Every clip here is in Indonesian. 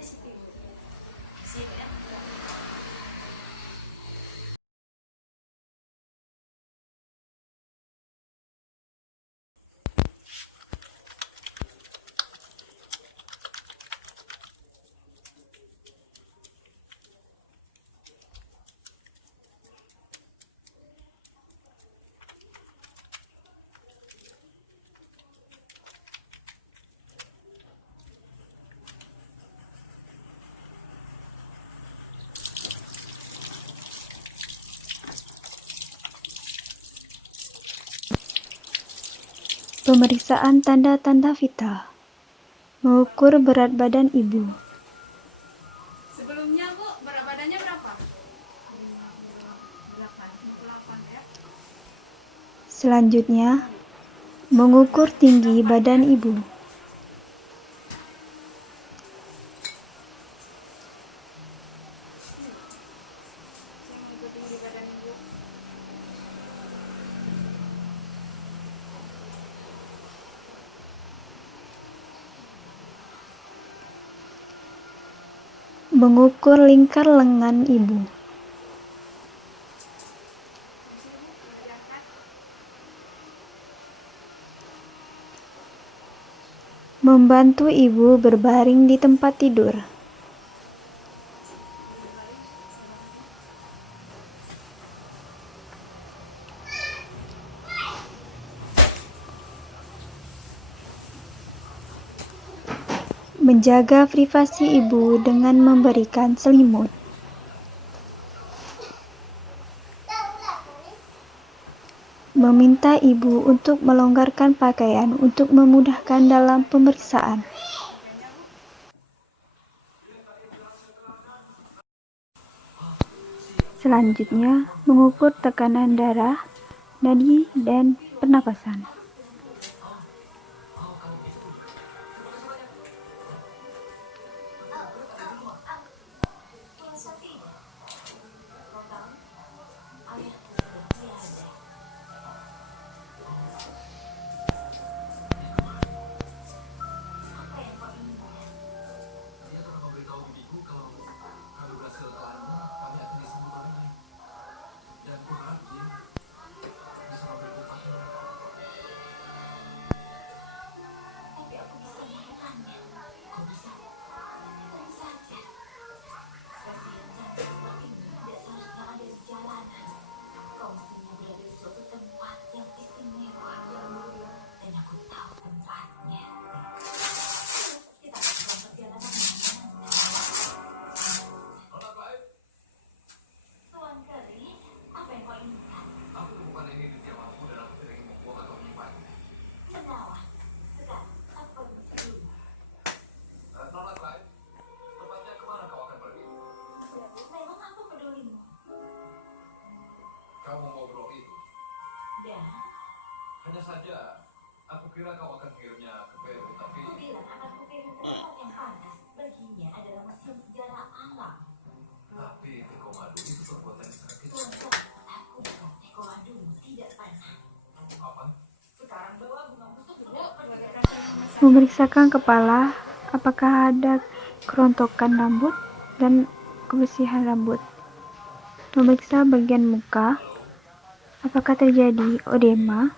di situ Ibu. Di sini ya. Pemeriksaan tanda-tanda vital. Mengukur berat badan ibu. Sebelumnya Bu, berat badannya berapa? 58 ya. Selanjutnya, mengukur tinggi badan ibu. Tinggi badan Ibu. Mengukur lingkar lengan ibu. Membantu ibu berbaring di tempat tidur. Menjaga privasi ibu dengan memberikan selimut. Meminta ibu untuk melonggarkan pakaian untuk memudahkan dalam pemeriksaan. Selanjutnya, mengukur tekanan darah, nadi, dan pernapasan. Kamu mau berdoa itu? Ya. Hanya saja, aku kira kau akan kirimnya ke Peru, tapi... Aku bilang anakku kirim ke tempat yang panas. Baginya adalah museum sejarah alam. Tapi Tekomadu itu perbuatan yang sangat kecil. Tuan, aku bukan Tekomadumu, tidak pernah. Apa? Sekarang bawa bunga busuk Bu. Memeriksakan kepala, apakah ada kerontokan rambut dan kebersihan rambut. Memeriksa bagian muka, apakah terjadi odema,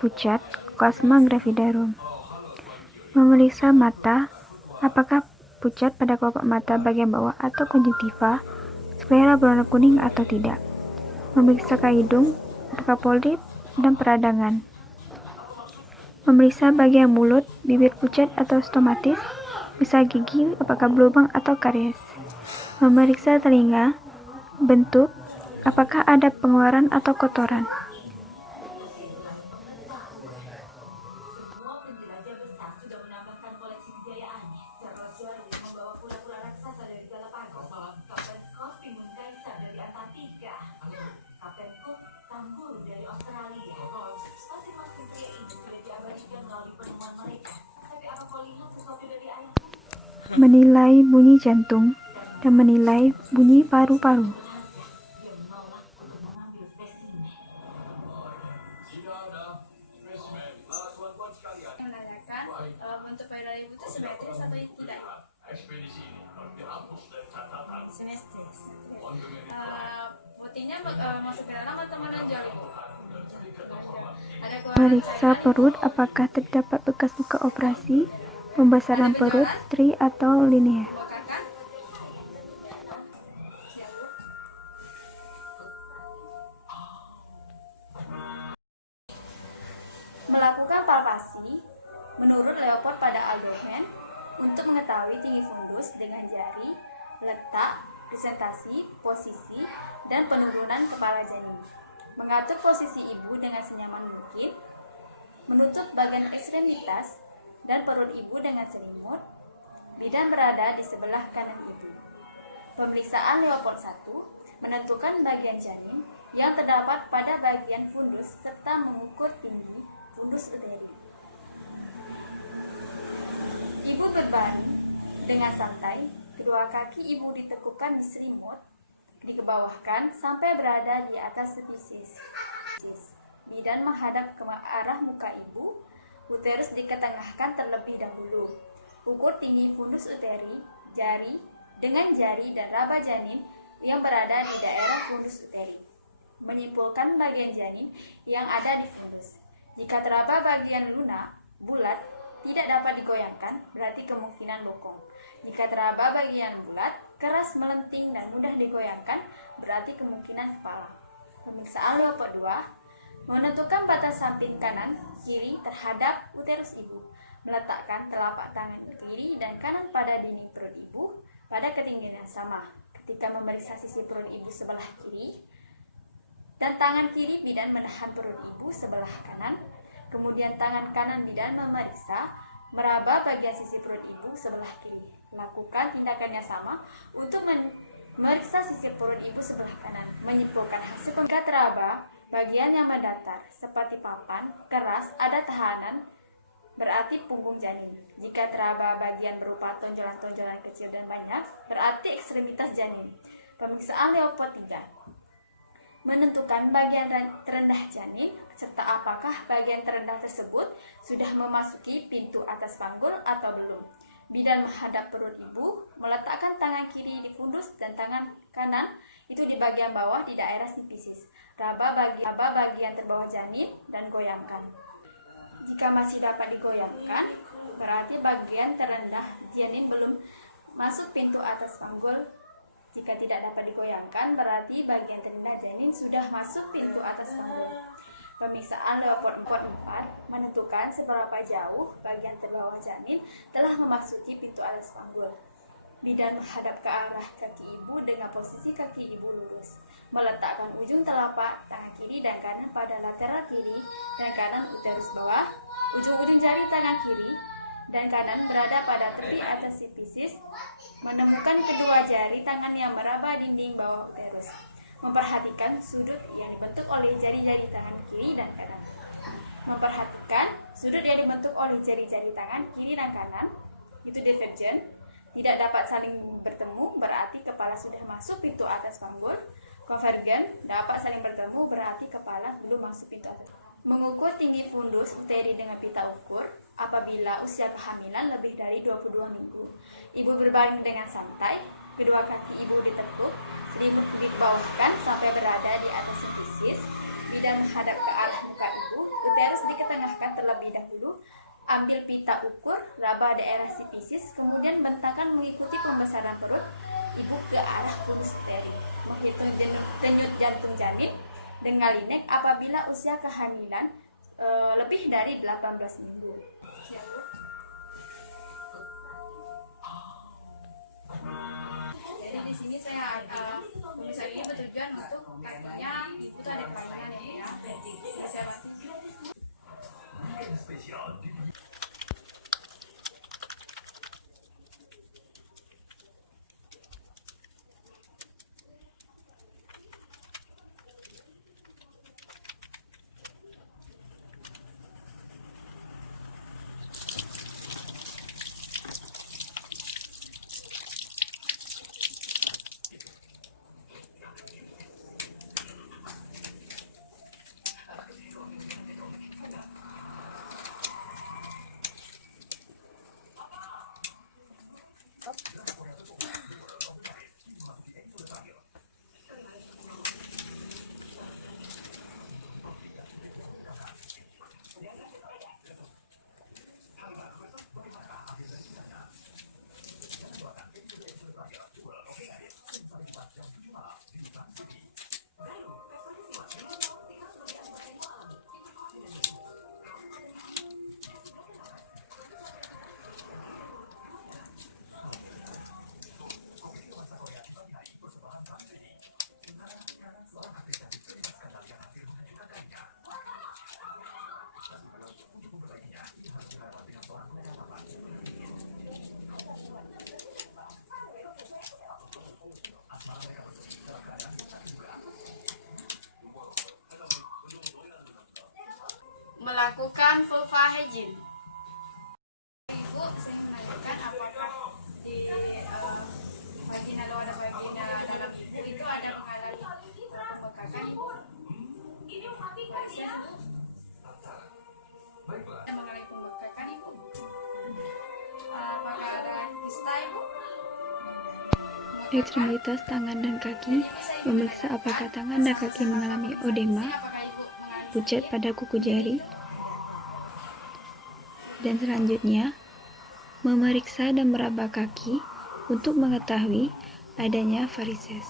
pucat, koasma gravidarum. Memeriksa mata, apakah pucat pada kelopak mata bagian bawah atau konjungtiva, sklera berwarna kuning atau tidak. Memeriksa hidung, apakah polip dan peradangan. Memeriksa bagian mulut, bibir pucat atau stomatis, periksa gigi, apakah berlubang atau karies. Memeriksa telinga, bentuk, apakah ada pengeluaran atau kotoran. Semua penjelajah besar sudah menambahkan koleksi kejayaannya. Charles Darwin membawa kura-kura raksasa dari Galapagos. Kapten Scott timun kaisar dari Antartika. Kapten Cook kanguru dari Australia. Masing-masing pria ini sudah diabadikan melalui penemuan mereka. Tapi apa kau lihat sesuatu dari ayahmu? Menilai bunyi jantung dan menilai bunyi paru-paru. Dia menolak untuk mengambil spesimen. Tidak ada spesimen. Tuan-tuan sekalian. Menanyakan bentuk payudara ibu itu simetris atau tidak? Ekspedisi ini Selanjutnya masuk ke dalam atau menonjol? Ada Meriksa perut apakah terdapat bekas luka operasi, pembesaran perut, stri atau linear. membongkarkan. Siap, Bu. Melakukan palpasi, menurut Leopold pada Alderman, untuk mengetahui tinggi fundus dengan jari, letak, presentasi, posisi, dan penurunan kepala janin. Mengatur posisi ibu dengan senyaman mungkin, menutup bagian ekstremitas dan perut ibu dengan selimut, bidan berada di sebelah kanan ibu. Pemeriksaan Leopold 1 menentukan bagian janin yang terdapat pada bagian fundus serta mengukur tinggi fundus uteri. Ibu berbaring dengan santai, kedua kaki ibu ditekukan di selimut, dikebawahkan sampai berada di atas spesies. Bidan menghadap ke arah muka ibu, uterus diketengahkan terlebih dahulu. Ukur tinggi fundus uteri, jari, dengan jari dan raba janin yang berada di daerah fundus uteri. Menyimpulkan bagian janin yang ada di fundus. Jika teraba bagian lunak, bulat, tidak dapat digoyangkan, berarti kemungkinan bokong. Jika teraba bagian bulat, keras, melenting, dan mudah digoyangkan, berarti kemungkinan kepala. Pemeriksaan Leopold 2 menentukan batas samping kanan, kiri terhadap uterus ibu. Meletakkan telapak tangan kiri dan kanan pada dinding perut ibu pada ketinggian yang sama. Ketika memeriksa sisi perut ibu sebelah kiri, dan tangan kiri bidan menahan perut ibu sebelah kanan, kemudian tangan kanan bidan memeriksa, meraba bagian sisi perut ibu sebelah kiri. Lakukan tindakan yang sama untuk memeriksa sisi perut ibu sebelah kanan. Menyimpulkan hasil pemeriksaan teraba bagian yang mendatar seperti papan, keras, ada tahanan, berarti punggung janin. Jika teraba bagian berupa tonjolan-tonjolan kecil dan banyak, berarti ekstremitas janin. Pemeriksaan Leopold 3 menentukan bagian terendah janin, serta apakah bagian terendah tersebut sudah memasuki pintu atas panggul atau belum. Bidan menghadap perut ibu, meletakkan tangan kiri di fundus dan tangan kanan itu di bagian bawah di daerah sifisis. Raba bagian terbawah janin dan goyangkan. Jika masih dapat digoyangkan, berarti bagian terendah janin belum masuk pintu atas panggul. Jika tidak dapat digoyangkan, berarti bagian terendah janin sudah masuk pintu atas panggul. Pemeriksaan Leopold 4 menentukan seberapa jauh bagian terbawah janin telah memasuki pintu atas panggul. Bidan menghadap ke arah kaki ibu dengan posisi kaki ibu lurus. Meletakkan ujung telapak tangan kiri dan kanan pada lateral kiri dan kanan uterus bawah. Ujung-ujung jari tangan kiri dan kanan berada pada tepi atas sifisis. Menemukan kedua jari tangan yang meraba dinding bawah uterus. Memperhatikan sudut yang dibentuk oleh jari-jari tangan kiri dan kanan. Memperhatikan sudut yang dibentuk oleh jari-jari tangan kiri dan kanan, itu divergen, tidak dapat saling bertemu, berarti kepala sudah masuk pintu atas panggul. Konvergen, dapat saling bertemu, berarti kepala belum masuk pintu atas. Mengukur tinggi fundus uteri dengan pita ukur apabila usia kehamilan lebih dari 22 minggu. Ibu berbaring dengan santai, kedua kaki ibu ditekuk, selimut dibawahkan sampai berada di atas sifisis. Bidan menghadap ke arah muka ibu, uterus diketengahkan terlebih dahulu. Ambil pita ukur, raba daerah sifisis, kemudian bentangkan mengikuti pembesaran perut ibu ke arah fundus uteri. Menghitung denyut jantung janin dengan linek apabila usia kehamilan lebih dari 18 minggu. Siap, Bu. Jadi di sini saya pemeriksaan ini bertujuan untuk kakinya ibu tuh ada perbaikan ya. Jadi saya bantu. Melakukan vulva hygiene. Ibu sering menanyakan apakah di vagina atau ada vagina dalam ibu itu ada mengalami pembengkakan ibu. Baiklah. Ada mengalami pembengkakan ibu. Apakah ada kista ibu? Ekstremitas tangan dan kaki, memeriksa apakah tangan dan kaki mengalami odema, Apakah ibu mengalami pucat pada kuku jari, dan selanjutnya memeriksa dan meraba kaki untuk mengetahui adanya varises.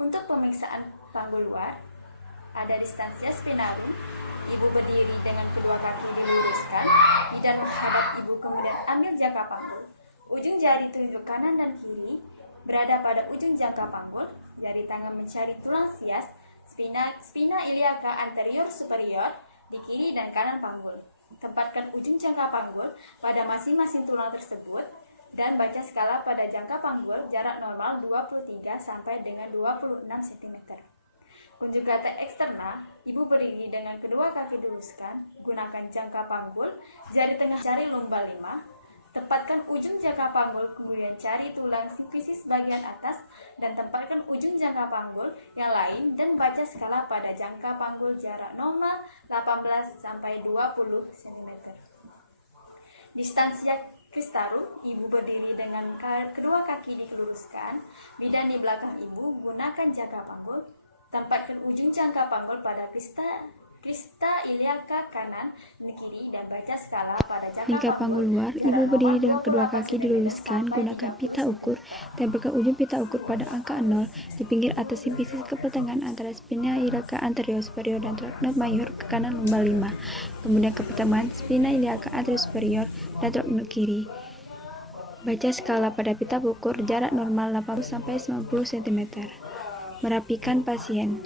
Untuk pemeriksaan panggul luar, ada distansia spinarum. Ibu berdiri dengan kedua kaki diluruskan, lidah menghadap ibu, kemudian ambil jangka panggul. Ujung jari telunjuk kanan dan kiri berada pada ujung jangka panggul. Jari tangan mencari tulang sias, spina iliaca anterior superior di kiri dan kanan panggul. Tempatkan ujung jangka panggul pada masing-masing tulang tersebut dan baca skala pada jangka panggul jarak normal 23 sampai dengan 26 cm. Unjuk rata eksternal, ibu berdiri dengan kedua kaki diluruskan, gunakan jangka panggul, jari tengah cari lumbar 5, tempatkan ujung jangka panggul, kemudian cari tulang sifisis bagian atas dan tempatkan ujung jangka panggul yang lain dan baca skala pada jangka panggul jarak normal 18 sampai 20 cm. Distansia Kristarum, ibu berdiri dengan kedua kaki diluruskan, bidan di belakang ibu, gunakan jangka panggul, tempatkan ujung jangka panggul pada krista iliaca kanan dan kiri dan baca skala pada jangka Lingkar panggul luar, ibu berdiri dengan kedua kaki diluruskan, gunakan pita ukur, tempelkan ujung pita ukur pada angka 0 di pinggir atas sifisis ke pertengahan antara spina iliaca anterior superior dan trochlear major ke kanan lumbar 5, kemudian ke pertemuan spina iliaca anterior superior dan trochlear kiri. Baca skala pada pita ukur jarak normal 80 sampai 90 cm. Merapikan pasien.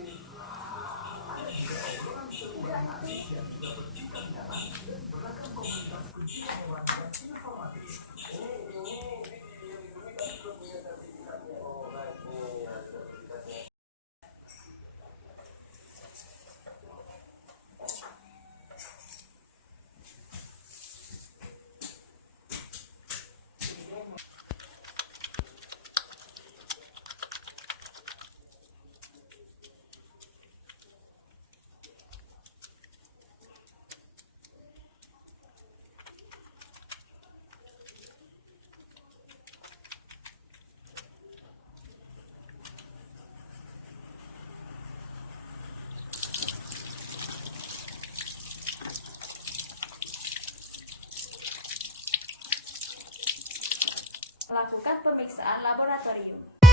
Melakukan pemeriksaan laboratorium.